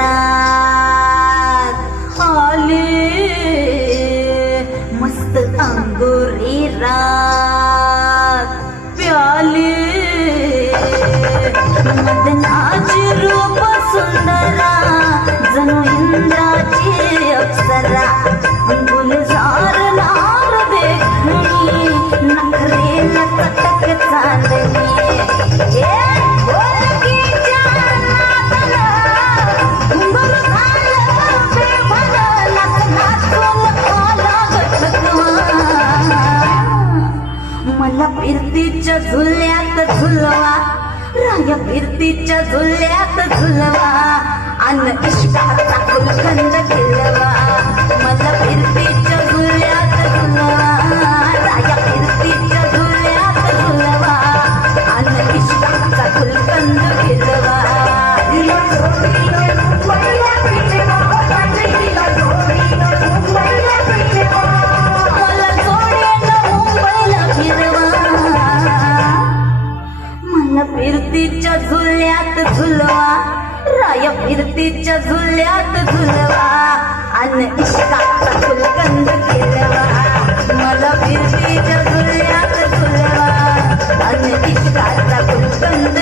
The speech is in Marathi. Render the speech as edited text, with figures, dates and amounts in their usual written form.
रात आली मस्त अंगुरी रात प्याली मदनाची रूप सुंदरा जणू इंद्राची अप्सरा गुलजार लाल देखणी नखरेला कटक चांदणी मला फिरतीच्या झुल्यात झुलवा राया फिरतीच्या झुल्यात झुलवा अन इश्काचा गुलकंद खिलवा मला फिरतीच्या झुल्यात झुलवा राया फिरतीच्या झुल्यात झुलवा अन इश्काचा गुलकंद खिलवा फिरतीच्या झुल्यात झुलवा राया फिरतीच्या झुल्यात झुलवा अन इश्काचा गुलकंद खिलवा मला फिरतीच्या झुल्यात झुलवा अन इश्काचा गुलकंद